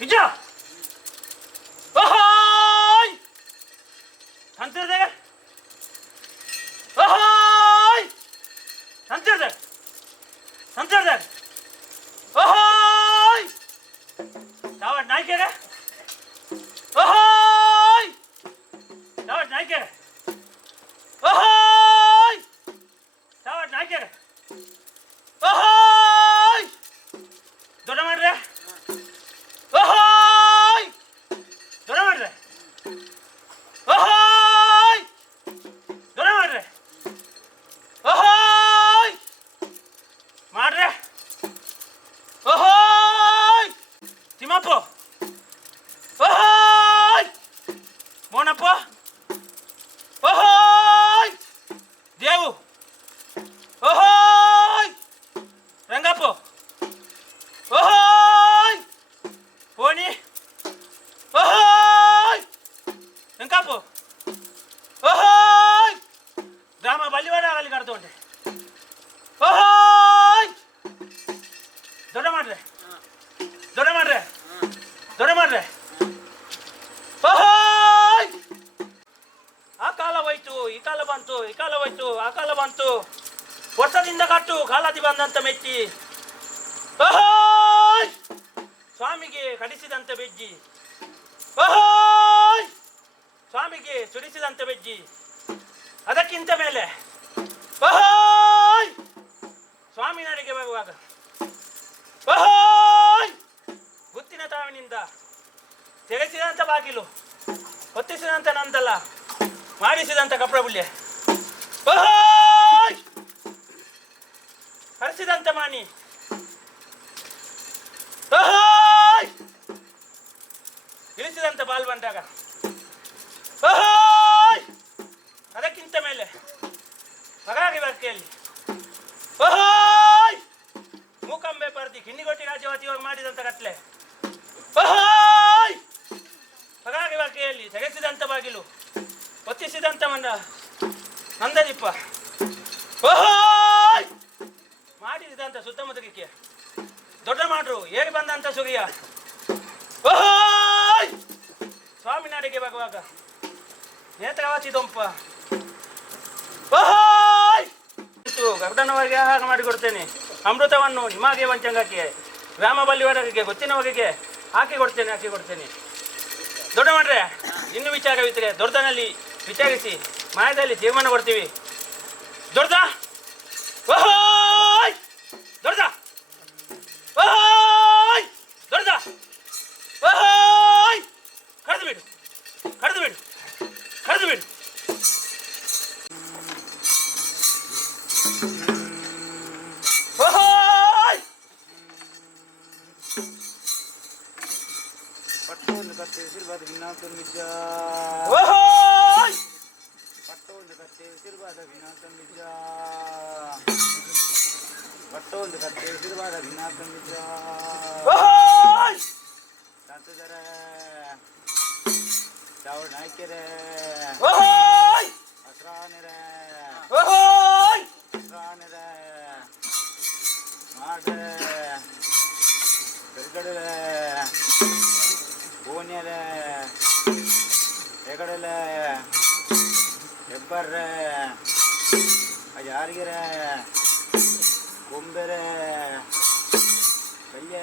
ನಿಜ ಓಹೋಯ್ ಅಂತಿರ್ದೆ ಓಹೋಯ್ ಅಂತಿರ್ದೆ ಅಂತಿರ್ದೆ ಓಹೋಯ್ ಚಾವಟ್ ನಾಯ್ಕೆರೆ ಓಹೋಯ್ ಚಾವಟ್ ನಾಯ್ಕೆರೆ ಓಹೋಯ್ ಚಾವಟ್ ನಾಯ್ಕೆರೆ ಓಹೋಯ್ ದೊಡ್ಡ ಮಾಡ್ರೆ ಓಹೋಯ್ ದೊಡ್ಡ ಮಾಡ್ರೆ ಓಹೋಯ್ ದೊಡ್ಡ ಮಾಡ್ರೆ ಓಹೋಯ್ ಮಾಡ್ರೆ ಓಹೋಯ್ ತಿಮ್ಮಪ್ಪ ಓಹೋಯ್ ಮೋನಪ್ಪ ಓಹೋಯ್ ದೇವು ಓಹೋಯ್ ರಂಗಪ್ಪ ಓಹೋಯ್ ಪೋಣಿ ಓಹೋಯ್ ವೆಂಕಪ್ಪ ಓಹೋಯ್ ಗ್ರಾಮ ಬಲ್ಲಿವಾಡ ಅಲ್ಲಿ ಕಡ್ತೊಂಡೆ ಓಹೋಯ್ ದೊಡ್ಡ ಮಾಡ್ರೆ ದೊಡ್ಡ ಮಾಡ್ರೆ ದೊಡ್ಡ ಮಾಡ್ರೆ ಓಹೋಯ್ ಆ ಕಾಲ ಹೋಯ್ತು ಈ ಕಾಲ ಬಂತು ಈ ಕಾಲ ಹೋಯ್ತು ಆ ಕಾಲ ಬಂತು ವರ್ಷದಿಂದ ಕಟ್ಟು ಕಾಲಾದಿ ಬಂದಂತ ಮೆಚ್ಚಿ ಓಹೋಯ್ ಸ್ವಾಮಿಗೆ ಕಡಿಸಿದಂತ ಬೆಜ್ಜಿ ಓಹೋಯ್ ಸ್ವಾಮಿಗೆ ಸುರಿಸಿದಂತ ಬೆಜ್ಜಿ ಅದಕ್ಕಿಂತ ಮೇಲೆ ಓಹೋಯ್ ಸ್ವಾಮಿ ನಡೆಗೆ ಬರುವಾಗ ಓಹೋಯ್ ಗುತ್ತಿನ ತಾವಿನಿಂದ ತೆಗೆಸಿದಂತ ಬಾಗಿಲು ಹೊತ್ತಿಸಿದಂತ ನಂದಲ್ಲ ಮಾಡಿಸಿದಂತ ಕಪ್ರ ಬುಲ್ಲೆ ಓಹೋಯ್ ಹರಿಸಿದಂತ ಮಾನಿ ಓಹೋಯ್ ಇಳಿಸಿದಂತ ಬಾಲ್ ಬಂದಾಗ ಓಹೋಯ್ ಅದಕ್ಕಿಂತ ಮೇಲೆ ಮಗಾಗಿ ಬರ್ಕೆಯಲ್ಲಿ ಓಹೋಯ್ ಮೂಕಂಬೆ ಪರ್ದಿ ಕಿನ್ನಿಗೊಟ್ಟಿ ರಾಜ್ಯವಾತಿಯವರು ಮಾಡಿದಂತ ಕಟ್ಲೆ ಓಹೋಯ್ ಮಗಾಗಿ ಬರ್ಕೆಯಲ್ಲಿ ತೆಗೆಸಿದಂತ ಬಾಗಿಲು ಒತ್ತಿಸಿದಂತ ನಂದದೀಪ ಓಹೋಯ್ ಮಾಡಿಸಿದಂತ ಸುತ್ತಮುತ್ತಲಿಕ್ಕೆ ದೊಡ್ಡ ಮಾಡ್ರು ಹೇಗೆ ಬಂದಂತ ಸುರಿಯ ಓಹೋಯ್ ಸ್ವಾಮಿ ನಾಡಿಗೆ ಬರುವಾಗ ನೇತ್ರವಾಚಿ ದೊಂಪ ಓಹೋಯ್ ಗರ್ಭನವರಿಗೆ ಆಹಾರ ಮಾಡಿಕೊಡ್ತೇನೆ ಅಮೃತವನ್ನು ನಿಮಗೆ ವಂಚಂಗಕ್ಕೆ ಗ್ರಾಮ ಬಲ್ಲಿವರಿಗೆ ಗೊತ್ತಿನವರಿಗೆ ಹಾಕಿ ಕೊಡ್ತೇನೆ ದೊಡ್ಡ ಮಾಡ್ರೆ ಇನ್ನು ವಿಚಾರವಿದ್ದರೆ ದೊಡ್ಡನಲ್ಲಿ ವಿಚಾರಿಸಿ ಮಾಯದಲ್ಲಿ ತೀರ್ಮಾನ ಕೊಡ್ತೀವಿ ದೊಡ್ಡ ಓಹೋಯ್ ದೊಡ್ಡ ಓಹೋಯ್ ದೊಡ್ಡ ಓಹೋಯ್ ಕರೆದು ಬಿಡು ಕರೆದು ಬಿಡು ಕರೆದು ಬಿಡು ಓಹೋಯ್ ಪಟ್ಟೊಂದು ಕತ್ತೆ ಸಿರ್ಬಾದ ವಿನಾಥ ಮಿಜ್ಜ ಓಹೋಯ್ ಪಟ್ಟೊಂದು ಕತ್ತೆ ಸಿರ್ಬಾದ ವಿನಾಥ ಮಿಜ್ಜ ಪಟ್ಟೊಂದು ಕತ್ತೆ ಸಿರ್ಬಾದ ವಿನಾಥ ಮಿಜ್ಜ ಓಹೋಯ್ ತಾತದರ ಚಾವಡ ನಾಯ್ಕೆರೆ ಓಹೋಯ್ ಹಸ್ರಾನೆರೆ ಓಹೋಯ್ ಹಸ್ರಾನೆರೆ ಮಾಡ್ರೆ ಕರಿಗಡಲೆ ಬೋನ್ಯಲೆ ಹೆಗಡಲೆ ಹೆಬ್ಬರ್ರೆ ಯಾರಿಗೆರೆ ಗೊಂಬೆರೆ ಕಲ್ಯ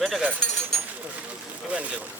बेटा कर बन गया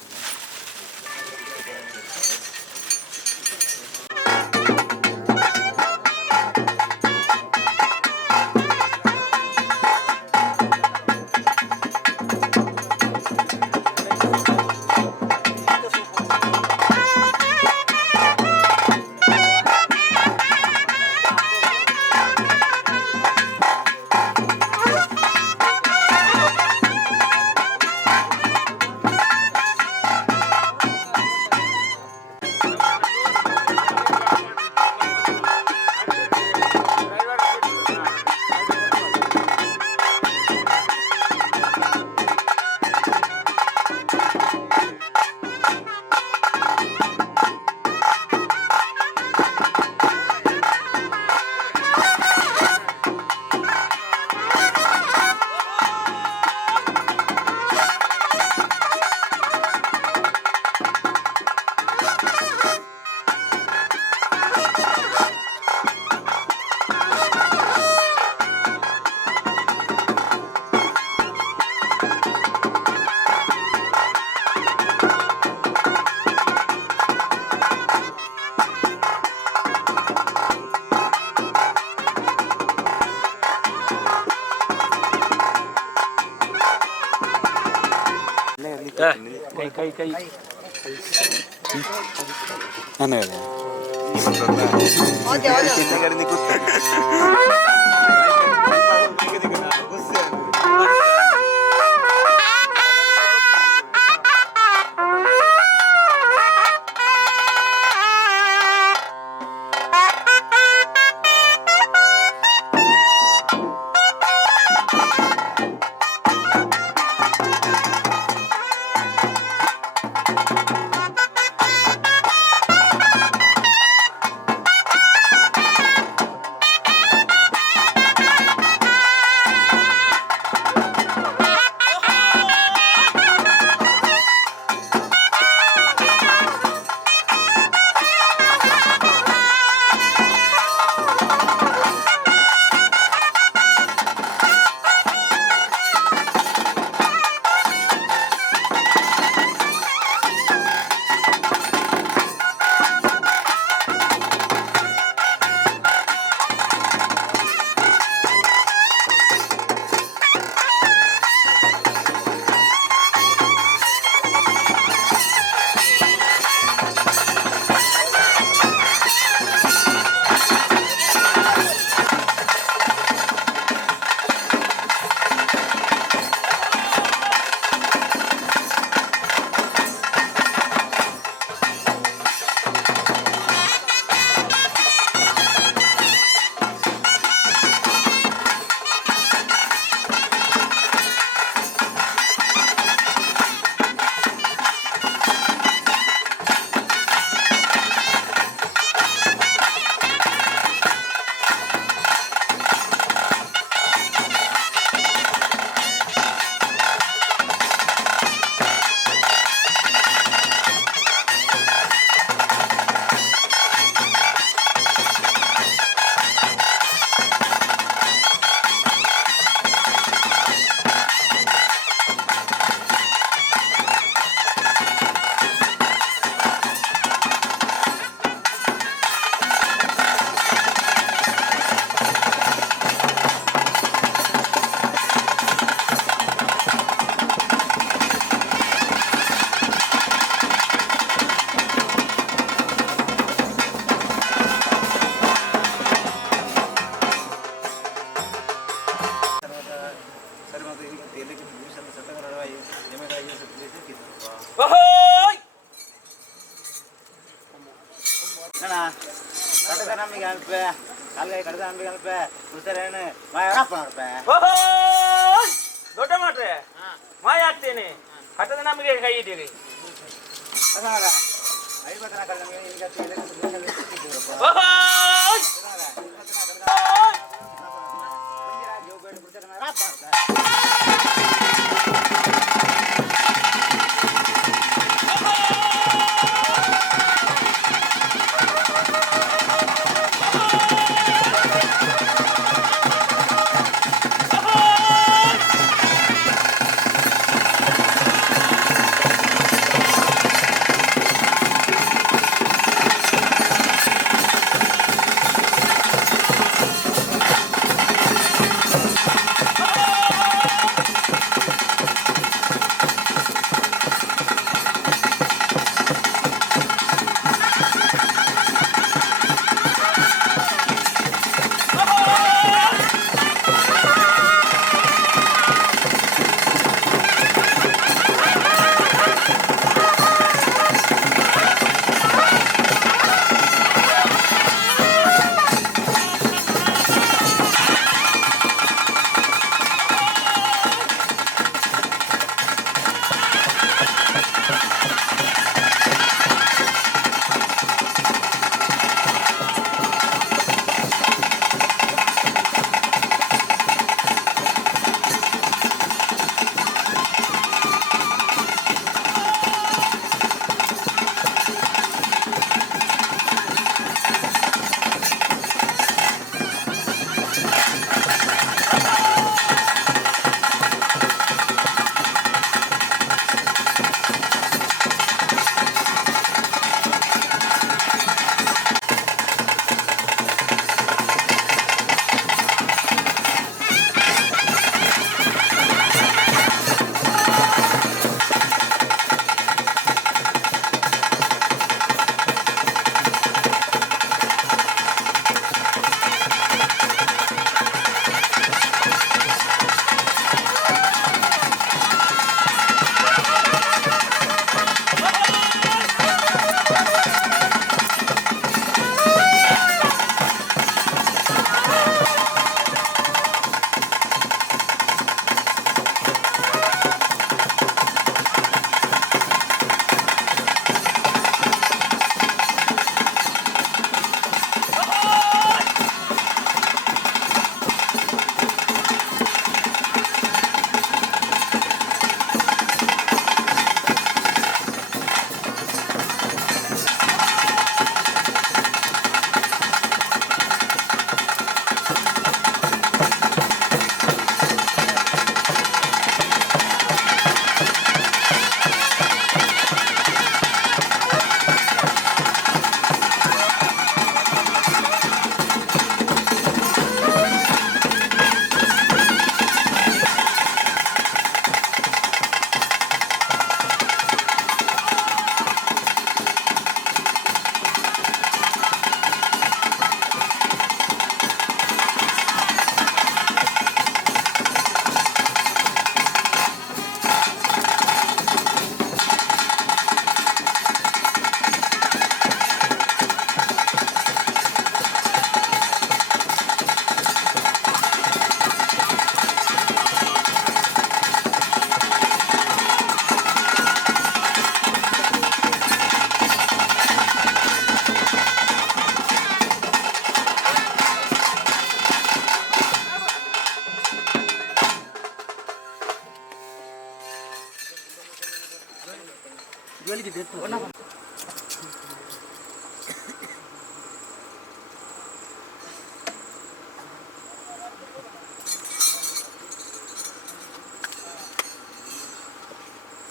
कई कई कई ಗಾಡಿ ಕಡದ ಅಂಬಿಗಲ್ಪ ಉತ್ತರೇನು ಮಾಯಪ್ಪ ಓಹೋಯ್! ದೊಡ್ಡ ಮಾಡ್ರೆ ಮಾಯ ಆಗ್ತೇನೆ ಹತ್ತದ ನಮಗೆ ಕೈ ಇದ್ದೀರಿ ಅದಾರ ಐವತ್ತನ ಕಡೆ ನಮಗೆ ಈಗ ಓಹೋಯ್!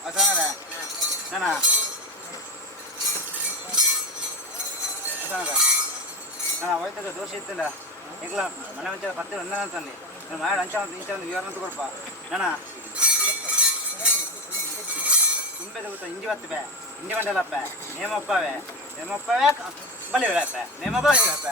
ಅಸಾನದ ನಾನಾ ಅಸಾನದ ನಾನು ಅವೈತದ ದೋಷ ಇತ್ತಿಲ್ಲ ಈಗಲ ಮನೆ ವಂಚ ಪತ್ತೆ ಒಂದಂತಲ್ಲಿ ನಾನು ಮಾಡಿ ಅಂಚ ಇಂಚ ಒಂದು ವಿವರಣೆ ತಗೊಳ್ಪ ನಾನಾ ತುಂಬೆ ಗೊತ್ತಾ ಇಂಜಿ ಬತ್ತವೆ ಇಂಜಿ ಬಂಡಲಪ್ಪ ನೇಮಪ್ಪವೇ ಬಲಿ ಹೇಳಪ್ಪ ನೇಮಪ್ಪ ಹೇಳಪ್ಪ